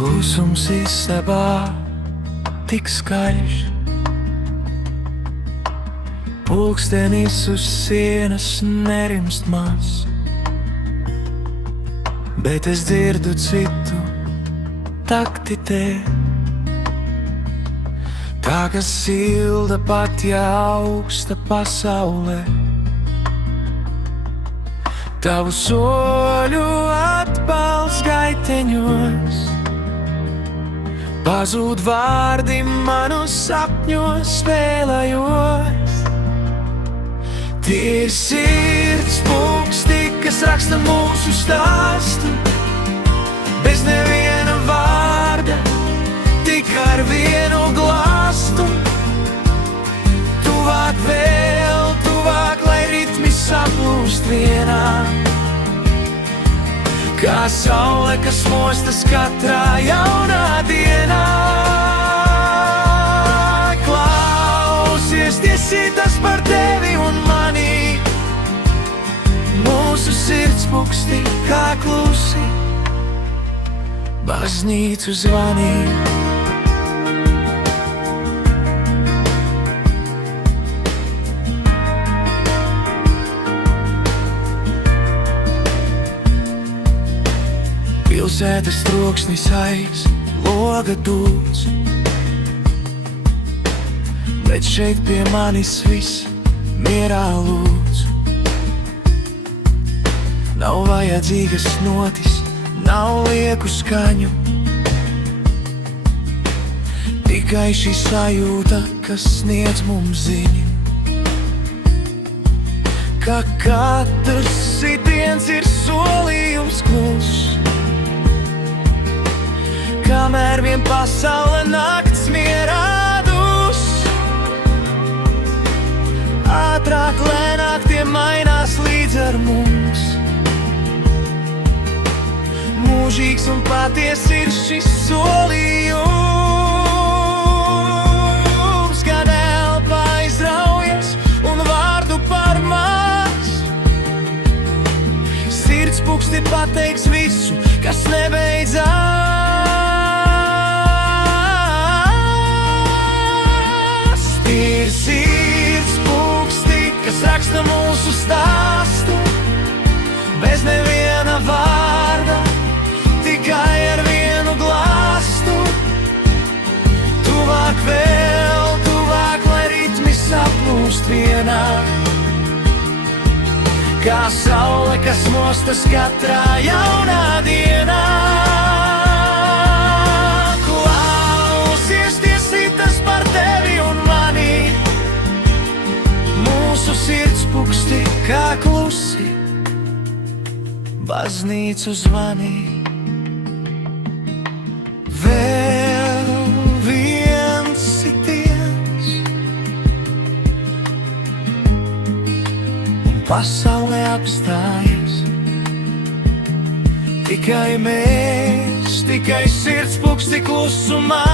Klusums istabā tik skaļš, pulkstenis uz sienas nerimst maz, bet es dzirdu citu takti te, tā kas silda pat ja augsta pasaulē. Tavu soļu atbalsts gaiteņos, pazūd vārdi manu sapņos spēlējos. Tie ir sirds pulksti, kas raksta mūsu stāstu, bez neviena vārda, tik ar vienu glāstu. Tuvāk vēl, tuvāk, lai ritmi saplūst vienā, kā saule, kas mostas katrā jaunā dienā. Klausies, tiesītas par tevi un mani, mūsu sirds puksti kā klusi baznīcu zvanī. Pilsētas troksnis aiz loga dūts, bet šeit pie manis viss mierā lūdz. Nav vajadzīgas notis, nav lieku skaņu, tikai šī sajūta, kas sniedz mums ziņu, ka katrs sitiens ir solījums kluss. Kamēr vien pasaule nakts mierā dus, ātrāk, lēnāk tie mainās līdz ar mums. Mūžīgs un paties ir šis solījums, kad elpa aizraujas un vārdu par maz. Sirds puksti pateiks visu, kas nebeidzās. Ir sirds pulksti, kas raksta mūsu stāstu, bez neviena vārda, tikai ar vienu glāstu. Tuvāk vēl, tuvāk, lai ritmi saplūst vienā, kā saule, kas mostas katrā jaunā dienā. Klausies, tiesītas par tevi un mani, mūsu sirds puksti kā klusi baznīcu zvanī. Vēl viens sitiens, un pasaulē apstājas. Tikai mēs, tikai sirds puksti klusumā.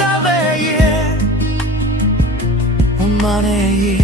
Tavējie un manējie.